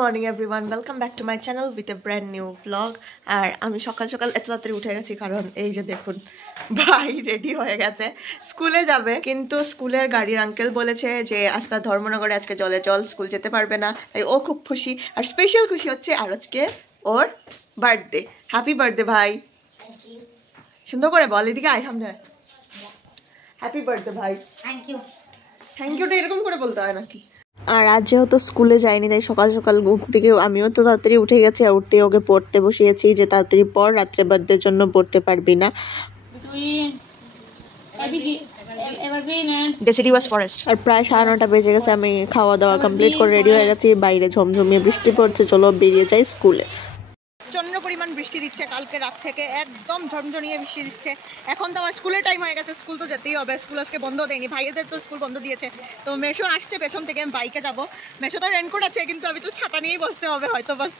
Morning everyone, welcome back to my channel with a brand new vlog. আর আমি সকাল সকাল এত তাড়াতাড়ি উঠে গেছি কারণ এই যে দেখুন ভাই রেডি হয়ে গেছে, স্কুলে যাবে। কিন্তু স্কুলের গাড়ির আঙ্কেল বলেছে যে আজকে ধর্মনগরে আজকে জলে জল, স্কুল যেতে পারবে না। তাই ও খুব খুশি, আর স্পেশাল খুশি হচ্ছে আর আজকে ওর বার্থডে। হ্যাপি বার্থডে ভাই, সুন্দর করে বল, এদিকে আয় সামনে। হ্যাপি বার্থডে ভাই। Thank you. থ্যাংক ইউটা এরকম করে বলতে হয় নাকি? আর আজ যেহেতু স্কুলে যাইনি তাই সকাল সকাল ঘুম থেকে আমিও তো তাড়াতাড়ি উঠে গেছি, আর উঠতে ওকে পড়তে বসিয়েছি যে তাড়াতাড়ি পর, রাত্রে বার্থডের জন্য পড়তে পারবি না। আর প্রায় 9:30 বেজে গেছে, আমি খাওয়া দাওয়া কমপ্লিট করে রেডি হয়ে গেছি। বাইরে ঝমঝমিয়ে বৃষ্টি পড়ছে, চলো বেরিয়ে যাই স্কুলে। প্রচন্ড পরিমাণ বৃষ্টি দিচ্ছে, কালকে রাত থেকে একদম ঝমঝমিয়ে বৃষ্টি দিচ্ছে। এখন তো আমার স্কুলের টাইম হয়ে গেছে, স্কুল তো যেতেই হবে। স্কুল আজকে বন্ধ দেয়নি, ভাইয়েদের তো স্কুল বন্ধ দিয়েছে। তো মেশো আসছে পেছন থেকে, আমি বাইকে যাবো। মেশো তো রেনকোট আছে, কিন্তু আমি তো ছাতা নিয়েই বসতে হবে হয়তো। বাস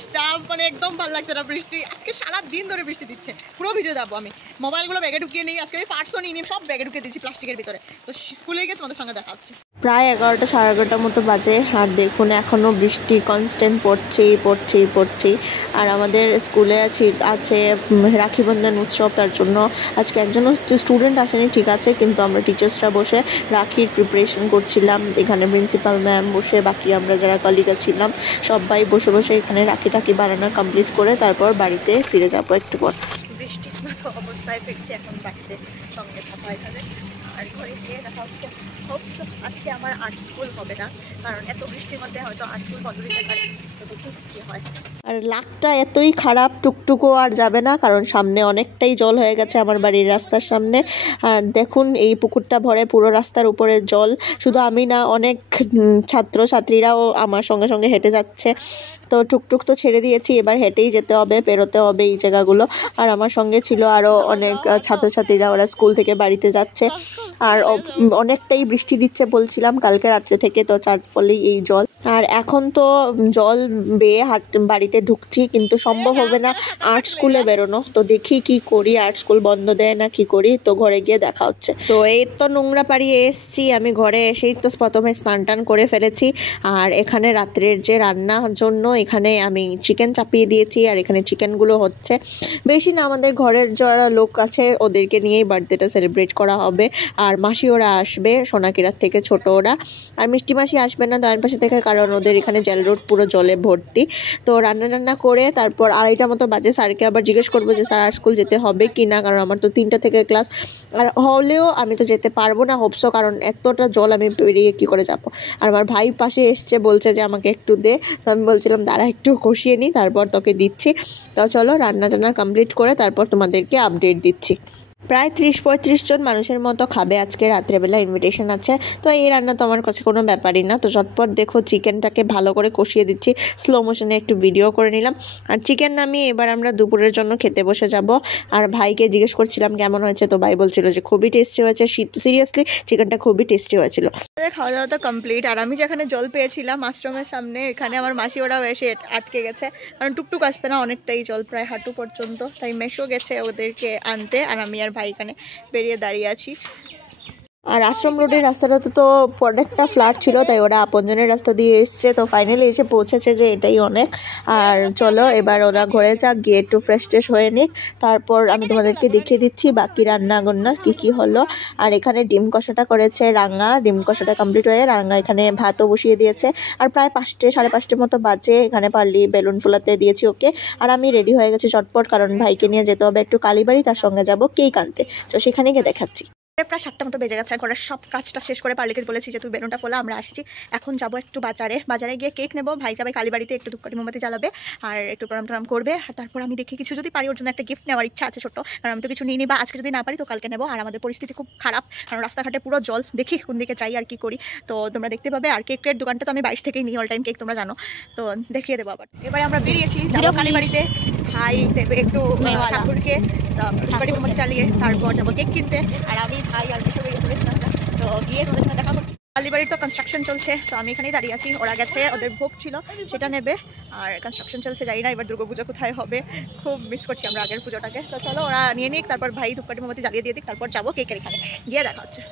স্টাফ মানে একদম ভালো লাগছে না, বৃষ্টি আজকে সারা দিন ধরে বৃষ্টি দিচ্ছে, পুরো ভিজে যাবো আমি। মোবাইলগুলো ব্যাগে ঢুকিয়ে নিই, আজকে আমি পার্সও নিই, সব ব্যাগে ঢুকিয়ে দিচ্ছি প্লাস্টিকের ভিতরে। তো স্কুলে গিয়ে তোমাদের সঙ্গে দেখা হচ্ছে। প্রায় 11টা 11:30 মতো বাজে, আর দেখুন এখনও বৃষ্টি কনস্ট্যান্ট পড়ছেই। আর আমাদের স্কুলে আছে রাখি বন্ধন উৎসব, তার জন্য আজকে একজন স্টুডেন্ট আসেনি ঠিক আছে, কিন্তু আমরা টিচার্সরা বসে রাখির প্রিপারেশন করছিলাম। এখানে প্রিন্সিপাল ম্যাম বসে, বাকি আমরা যারা কলিগা ছিলাম সবাই বসে এখানে রাখি টাকি বানানো কমপ্লিট করে তারপর বাড়িতে ফিরে যাবো একটু পর। বৃষ্টি স্নাত অবস্থায় ফিরছি এখন বাড়িতে, সঙ্গে ছাপা এখানে। আর ঘরে গিয়ে দেখা হচ্ছে। হোপস আজকে আমার আর্ট স্কুল হবে না, কারণ এত বৃষ্টির মধ্যে হয়তো আর্ট স্কুল বন্ধ দিতে পারে। তো দেখি কি হয়। আর লাকটা এতই খারাপ, টুকটুকো আর যাবে না, কারণ সামনে অনেকটাই জল হয়ে গেছে আমার বাড়ির রাস্তার সামনে। আর দেখুন এই পুকুরটা ভরে পুরো রাস্তার উপরে জল। শুধু আমি না, অনেক ছাত্রছাত্রীরাও আমার সঙ্গে সঙ্গে হেঁটে যাচ্ছে। তো টুকটুক তো ছেড়ে দিয়েছি, এবার হেঁটেই যেতে হবে, পেরোতে হবে এই জায়গাগুলো। আর আমার সঙ্গে ছিল আরও অনেক ছাত্রছাত্রীরা, ওরা স্কুল থেকে বাড়িতে যাচ্ছে। আর অনেকটাই বৃষ্টি দিচ্ছে বলছিলাম কালকে রাত্রে থেকে, তো যার ফলেই এই জল। আর এখন তো জল বেয়ে বাড়িতে ঢুকছি, কিন্তু সম্ভব হবে না আর্ট স্কুলে বেরোনো। তো দেখি কি করি, আর্ট স্কুল বন্ধ দেয় না কি করি, তো ঘরে গিয়ে দেখা হচ্ছে। তো এই তো নোংরা পাড়িয়ে এসছি, আমি ঘরে এসেই তো প্রথমে স্নান টান করে ফেলেছি। আর এখানে রাত্রের যে রান্নার জন্য এখানে আমি চিকেন চাপিয়ে দিয়েছি, আর এখানে চিকেনগুলো হচ্ছে। বেশি না, আমাদের ঘরের যারা লোক আছে ওদেরকে নিয়েই বার্থডেটা সেলিব্রেট করা হবে। আর মাসি ওরা আসবে সোনাকিরার থেকে, ছোট ওরা। আর মিষ্টি মাসি আসবে না দয়ান পাশে থেকে, কারণ ওদের এখানে জেল রোড পুরো জলে ভর্তি। তো রান্না করে তারপর 2:30 মতো বাজে, স্যারকে আবার জিজ্ঞেস করবো যে স্যার আর্ট স্কুল যেতে হবে কি না, কারণ আমার তো 3টা থেকে ক্লাস। আর হলেও আমি তো যেতে পারবো না হোপসো, কারণ এতটা জল আমি পেরিয়ে কী করে যাবো। আর আমার ভাই পাশে এসছে, বলছে যে আমাকে একটু দে। তো আমি বলছিলাম দাঁড়া একটু কষিয়ে নিই, তারপর তোকে দিচ্ছি। তো চলো রান্না কমপ্লিট করে তারপর তোমাদেরকে আপডেট দিচ্ছি। প্রায় 30-35 জন মানুষের মতো খাবে আজকে রাত্রেবেলা, ইনভিটেশন আছে। তো এই রান্না তো আমার কাছে কোনো ব্যাপারই না। তো চটপট দেখো চিকেনটাকে ভালো করে কষিয়ে দিচ্ছি, স্লো মোশনে একটু ভিডিও করে নিলাম। আর চিকেন নামিয়ে এবার আমরা দুপুরের জন্য খেতে বসে যাব। আর ভাইকে জিজ্ঞেস করছিলাম কেমন হয়েছে, তো ভাই বলছিল যে খুবই টেস্টি হয়েছে। সিরিয়াসলি চিকেনটা খুবই টেস্টি হয়েছিল। খাওয়া দাওয়া তো কমপ্লিট। আর আমি যেখানে জল পেয়েছিলাম আশ্রমের সামনে, এখানে আমার মাসি ওরাও এসে আটকে গেছে, কারণ টুকটুক আসবে না, অনেকটাই জল, প্রায় হাঁটু পর্যন্ত। তাই মেশো গেছে ওদেরকে আনতে, আর আমি আর ভাই এখানে বেরিয়ে দাঁড়িয়ে আছি। আর আশ্রম রোডের রাস্তাটাতে তো অনেকটা ফ্ল্যাট ছিল, তাই ওরা আপনজনের রাস্তা দিয়ে এসছে। তো ফাইনালি এসে পৌঁছেছে, যে এটাই অনেক। আর চলো এবার ওরা ঘরে যাক, গিয়ে একটু ফ্রেশ ট্রেশ হয়ে নিক, তারপর আমি তোমাদেরকে দেখিয়ে দিচ্ছি বাকি রান্না কী হলো। আর এখানে ডিম কষাটা করেছে রাঙা, ডিম কষাটা কমপ্লিট হয়ে রাঙা এখানে ভাতও বসিয়ে দিয়েছে। আর প্রায় 5-5:30 মতো বাজে, এখানে পারলি বেলুন ফুলাতে দিয়েছি ওকে। আর আমি রেডি হয়ে গেছি চটপট, কারণ ভাইকে নিয়ে যেতে হবে একটু কালীবাড়ি, তার সঙ্গে যাবো কেক আনতে। তো সেখানে গিয়ে দেখাচ্ছি। প্রায় 7টা মতো বেজে গেছে, ঘরের সব কাজটা শেষ করে পার্লিকে বলেছি যে তুই বেলুনটা ফোলা, আমরা আসছি। এখন যাবো একটু বাজারে গিয়ে কেক নেবো। ভাই যাবে কালীবাড়িতে, একটু ধূপকাঠি মোমবাতি জ্বালাবে আর একটু প্রণাম করবে। আর তারপর আমি দেখি কিছু যদি পারি ওর জন্য একটা গিফট নেওয়ার ইচ্ছা আছে ছোট্ট, কারণ আমি তো কিছু নিই বা আজকে যদি না পারি তো কালকে নেবো। আর আমাদের পরিস্থিতি খুব খারাপ, কারণ রাস্তাঘাটে পুরো জল, দেখি কোন দিকে যাই আর কি করি, তো তোমরা দেখতে পাবে। আর কেকের দোকানটা তো আমি 22 থেকেই নিই, অল টাইম কেক তোমরা জানো, তো দেখিয়ে দেবো আবার। এবারে আমরা বেরিয়েছি, যাবো কালীবাড়িতে। ভাই দেবে একটু ঠাকুরকে ধূপকাঠি মোমবাতি চালিয়ে, তারপর যাবো কেক কিনতে। আর আমি ভাই আর কিছু বেরিয়ে পড়েছিলাম, তো গিয়ে তোমাদের সঙ্গে দেখা করছি। কালীবাড়ির তো কনস্ট্রাকশন চলছে, তো আমি এখানেই দাঁড়িয়ে আছি। ওরা গেছে, ওদের ভোগ ছিল সেটা নেবে। আর কনস্ট্রাকশন চলছে, জানি না এবার দুর্গাপুজো কোথায় হবে, খুব মিস করছি আমরা আগের পুজোটাকে। তো চলো ওরা নিয়ে নিক, তারপর ভাই ধূপকাঠি মোমবাতি জ্বালিয়ে দিয়ে দিক, তারপর যাবো কেকের এখানে গিয়ে দেখা হচ্ছে।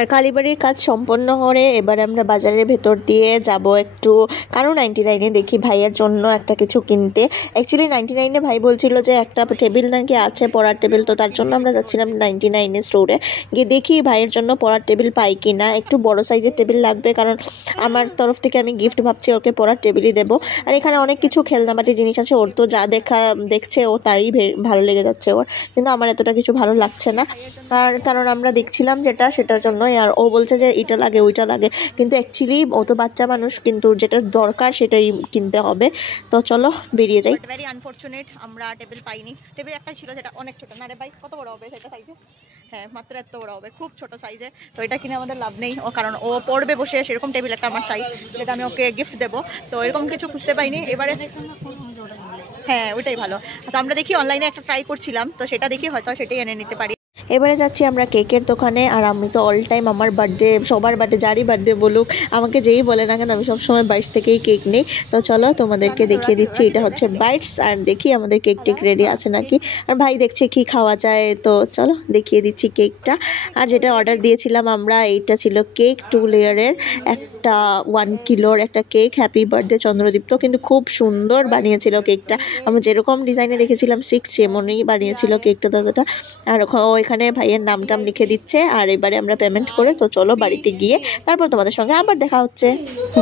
আর কালীবাড়ির কাজ সম্পন্ন করে এবার আমরা বাজারের ভেতর দিয়ে যাব একটু, কারণ 99-এ দেখি ভাইয়ের জন্য একটা কিছু কিনতে। অ্যাকচুয়ালি 99-এ ভাই বলছিল যে একটা টেবিল নাকি আছে পড়ার টেবিল, তো তার জন্য আমরা যাচ্ছিলাম 99 স্টোরে গিয়ে দেখি ভাইয়ের জন্য পড়ার টেবিল পাই কি না। একটু বড় সাইজের টেবিল লাগবে, কারণ আমার তরফ থেকে আমি গিফট ভাবছি ওকে পড়ার টেবিলই দেবো। আর এখানে অনেক কিছু খেলনাবাটি জিনিস আছে, ওর তো যা দেখছে ও তারই ভালো লেগে যাচ্ছে ওর, কিন্তু আমার এতটা কিছু ভালো লাগছে না। আর কারণ আমরা দেখছিলাম সেটার জন্যই, আর ও বলছে যে এটা লাগে ওইটা লাগে, কিন্তু অ্যাকচুয়ালি ও তো বাচ্চা মানুষ, কিন্তু যেটা দরকার সেটাই কিনতে হবে। তো চলো বেরিয়ে যাই। ভেরি আনফরচুনেট আমরা টেবিল পাইনি। টেবিল একটা ছিল যেটা অনেক ছোট, না রে ভাই কত বড় হবে সেটা সাইজে? হ্যাঁ মাত্র এত বড় হবে, খুব ছোট সাইজে। তো এটা কিনে আমাদের লাভ নেই, ও কারণ ও পড়বে বসে, সেরকম টেবিল একটা আমার চাই যেটা আমি ওকে গিফট দেবো। তো এরকম কিছু খুঁজতে পাইনি এবারে। হ্যাঁ ওইটাই ভালো। তো আমরা দেখি অনলাইনে একটা ট্রাই করছিলাম, তো সেটা দেখি হয়তো সেটাই এনে নিতে পারি। এবারে যাচ্ছি আমরা কেকের দোকানে। আর আমি তো অল টাইম আমার বার্থডে, সবার বার্থডে, যারই বার্থডে বলুক, আমাকে যেই বলে না কেন আমি সবসময় বাইটস থেকেই কেক নিই। তো চলো তোমাদেরকে দেখিয়ে দিচ্ছি, এটা হচ্ছে বাইটস। আর দেখি আমাদের কেক টেক রেডি আছে নাকি। আর ভাই দেখছে কি খাওয়া যায়, তো চলো দেখিয়ে দিচ্ছি কেকটা। আর যেটা অর্ডার দিয়েছিলাম আমরা, এইটা ছিল কেক 2 লেয়ারের, একটা 1 কিলোর একটা কেক, হ্যাপি বার্থডে চন্দ্রদীপ্ত। কিন্তু খুব সুন্দর বানিয়েছিল কেকটা, আমরা যেরকম ডিজাইনে দেখেছিলাম ঠিক সেমনই বানিয়েছিল কেকটা দাদাটা। আর এখানে ভাইয়ের নাম টাম লিখে দিচ্ছে। আর এবারে আমরা পেমেন্ট করে তো চলো বাড়িতে গিয়ে তারপর তোমাদের সঙ্গে আবার দেখা হচ্ছে।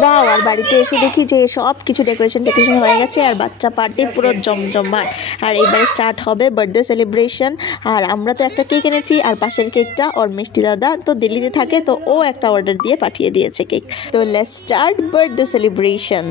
বাও, আর বাড়িতে এসে দেখি যে সব কিছু ডেকোরেশন হয়ে গেছে, আর বাচ্চা পার্টি পুরো জমজমাট। আর এবারে স্টার্ট হবে বার্থডে সেলিব্রেশন। আর আমরা তো একটা কেক এনেছি, আর পাশের কেকটা ওর মিষ্টি দাদা তো দিল্লিতে থাকে, তো ও একটা অর্ডার দিয়ে পাঠিয়ে দিয়েছে কেক। তো let's start birthday celebration.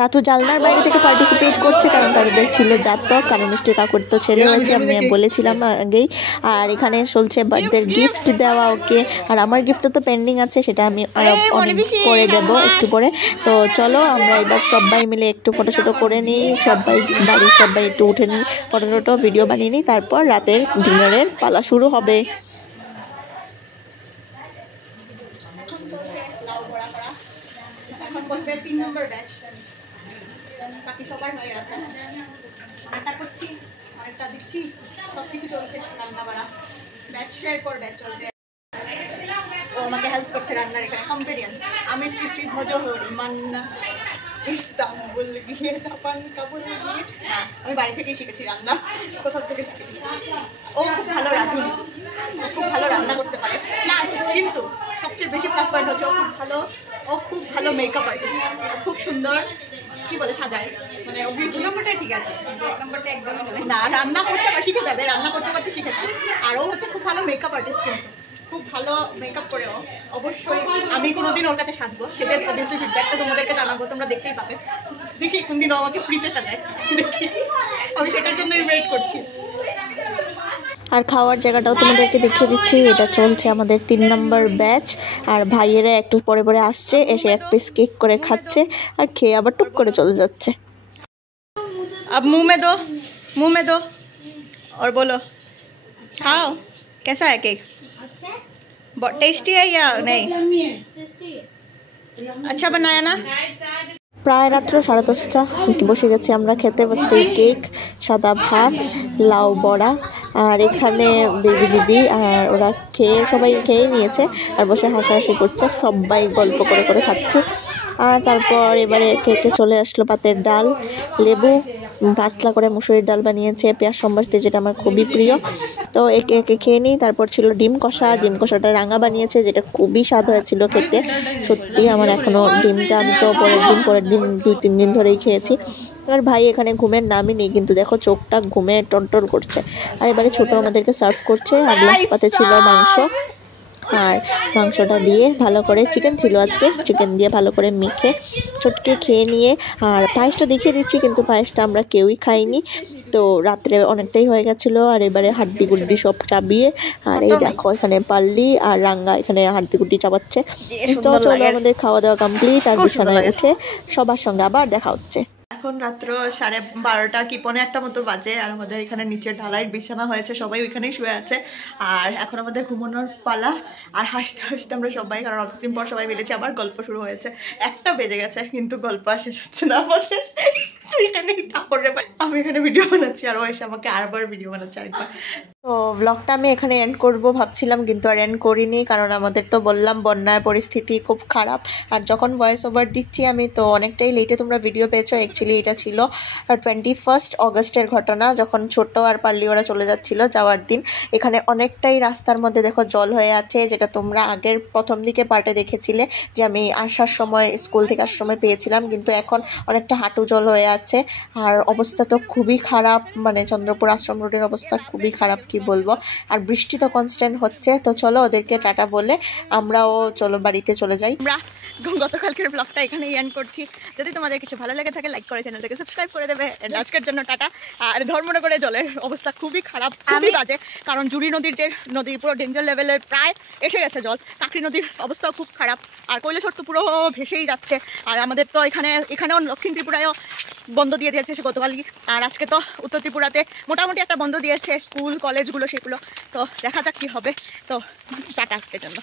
Tatu জালনার বাইরে থেকে পার্টিসিপেট করছে, কারণ তাদের ছিল জাতক, কারণ মিষ্টি কাকুর তো ছেলে হয়েছে, আমি বলেছিলাম আগেই। আর এখানে চলছে বার্থডে গিফট দেওয়া ওকে। আর আমার গিফট তো পেন্ডিং আছে, সেটা আমি অনেক পরে দেবো, একটু পরে। তো চলো আমরা এবার সবাই মিলে একটু ফটো করে নিই, বাড়ির সবাই একটু উঠে নিই, ফটো ভিডিও বানিয়ে নিই, তারপর রাতের ডিনারের পালা শুরু হবে। এখন বলতে 3 নম্বর ব্যাচ, বাকি সবার হয়ে গেছে। আরেকটা করছি, আরেকটা দিচ্ছি, সবকিছু চলছে রান্না বাড়া, ব্যাচ শেয়ার পর ব্যাচ চলছে। ও আমাকে হেল্প করছে রান্নার, এখানে কম্পেরিয়ান। আমি শ্রী ভজহরি মান্না ইস্তাম্বুল গিয়ে জাপান কাবুল গিয়ে। আমি বাড়ি থেকেই শিখেছি রান্না, কোথাও থেকে শিখেছি। ও খুব ভালো রাঁধুনি, খুব ভালো রান্না করতে পারে। প্লাস কিন্তু সবচেয়ে বেশি প্লাস পয়েন্ট হচ্ছে ও খুব ভালো মেকআপ আর্টিস্ট, খুব সুন্দর কি বলে সাজায়, মানে অবভিয়াসলি নম্বরটা ঠিক আছে, নম্বরটা একদমই নয় না, রান্না করতে শিখে যাবে, রান্না করতে শিখে যায়। আর ও হচ্ছে খুব ভালো মেকআপ আর্টিস্ট, কিন্তু খুব ভালো মেকআপ করে ও। অবশ্যই আমি কোনোদিন ওর কাছে সাজবো, সেটা অবভিয়াসলি ফিডব্যাকটা তোমাদেরকে জানাবো, তোমরা দেখতেই পাবে। দেখি কোনদিন ও আমাকে ফ্রিতে সাজায়, দেখি, আমি সেটার জন্যই ওয়েট করছি। আর খাওয়ার জায়গাটাও তোমাদেরকে দেখিয়ে দিচ্ছি, এটা চলছে আমাদের 3 নম্বর ব্যাচ। আর ভাইয়েরা একটু পরে পরে আসছে, এসে এক পিস কেক করে খাচ্ছে, আর খেয়ে আবার টুক করে চলে যাচ্ছে। अब मुंह में दो और बोलो खाओ, कैसा है केक? टेस्टी है या नहीं? अच्छा बनाया ना? প্রায় রাত্র 10:30 বসে গেছি আমরা খেতে। ফার্স্টে কেক, সাদা ভাত, লাউ বড়া, আর এখানে বেবি দিদি আর ওরা সবাই খেয়ে নিয়েছে, আর বসে হাসাহাসি করছে, সবাই গল্প করে খাচ্ছে। আর তারপর এবারে কেকে চলে আসলো পাতের ডাল, লেবু, পাতলা করে মুসুরির ডাল বানিয়েছে পেঁয়াজ সম্বাস দিয়ে, যেটা আমার খুবই প্রিয়। তো একে খেয়ে নিই। তারপর ছিল ডিম কষাটা রাঙা বানিয়েছে, যেটা খুবই স্বাদ হয়েছিল খেতে। সত্যি আমার এখনও ডিমটা, আমি তো পরের দিন 2-3 দিন ধরেই খেয়েছি। আর ভাই এখানে ঘুমের নামই নেই, কিন্তু দেখো চোখটা ঘুমে টনটন করছে। আর এবারে ছোটো আমাদেরকে সার্ভ করছে, আর গ্লাস পাতে ছিল মাংস, আর মাংসটা দিয়ে ভালো করে, চিকেন ছিল আজকে, চিকেন দিয়ে ভালো করে মেখে চটকে খেয়ে নিয়ে, আর পায়েসটা দেখিয়ে দিচ্ছি কিন্তু পায়েসটা আমরা কেউই খাইনি, তো রাত্রে অনেকটাই হয়ে গেছিলো। আর এবারে হাড্ডি গুড্ডি সব চাবিয়ে, আর এই দেখো এখানে পাল্লি আর রাঙ্গা এখানে হাড্ডি গুড্ডি চাবাচ্ছে। তো চলো আমাদের খাওয়া দাওয়া কমপ্লিট, আর বিছানায় উঠে সবার সঙ্গে আবার দেখা হচ্ছে। এখন রাত্র 12:30 কি 1:45 মতো বাজে, আর আমাদের এখানে নিচে ঢালাই বিছানা হয়েছে, সবাই ওইখানেই শুয়ে আছে। আর এখন আমাদের ঘুমানোর পালা, আর হাসতে হাসতে আমরা সবাই, কারণ অতদিন পর সবাই মিলেছি, আবার গল্প শুরু হয়েছে। 1টা বেজে গেছে কিন্তু গল্প শেষ হচ্ছে না আমাদের। এখানেই তারপরে আমি এখানে ভিডিও বানাচ্ছি, আর ও এসে আমাকে আরবার ভিডিও বানাচ্ছে আরেকবার। তো ব্লগটা আমি এখানে এন্ড করব ভাবছিলাম, কিন্তু আর এন্ড করিনি, কারণ আমাদের তো বললাম বন্যার পরিস্থিতি খুব খারাপ। আর যখন ভয়েস ওভার দিচ্ছি আমি, তো অনেকটাই লেটে তোমরা ভিডিও পেয়েছো। অ্যাকচুয়ালি এটা ছিল 21 অগস্টের ঘটনা, যখন ছোট্ট আর পাল্লি ওরা চলে যাচ্ছিলো যাওয়ার দিন। এখানে অনেকটাই রাস্তার মধ্যে দেখো জল হয়ে আছে, যেটা তোমরা আগের প্রথম দিকে পার্টে দেখেছিলে, যে আমি আসার সময় স্কুল থেকে আসার সময় পেয়েছিলাম, কিন্তু এখন অনেকটা হাঁটু জল হয়ে আছে। আর অবস্থা তো খুবই খারাপ, মানে চন্দ্রপুর আশ্রম রোডের অবস্থা খুবই খারাপ, কি বলবো। আর বৃষ্টি তো কনস্ট্যান্ট হচ্ছে। তো চলো ওদেরকে টাটা বলে আমরাও চলো বাড়িতে চলে যাই। আমরা গতকালকের ব্লগটা এখানেই এন্ড করছি। যদি তোমাদের কিছু ভালো লেগে থাকে লাইক করে চ্যানেলটাকে সাবস্ক্রাইব করে দেবে। আজকের জন্য টাটা। আর ধর্মনগরে জলের অবস্থা খুবই খারাপ, খুবই বাজে, কারণ জুড়ি নদীর যে নদী পুরো ডেঞ্জার লেভেলের, প্রায় এসে গেছে জল। কাকরি নদীর অবস্থাও খুব খারাপ, আর কৈলাসহর তো পুরো ভেসেই যাচ্ছে। আর আমাদের তো এখানেও দক্ষিণ ত্রিপুরায়ও বন্ধ দিয়ে দিয়েছে গতকালই, আর আজকে তো উত্তর ত্রিপুরাতে মোটামুটি একটা বন্ধ দিয়েছে স্কুল কলেজগুলো, সেগুলো তো দেখা যাক কী হবে। তো টাটা আজকের জন্য।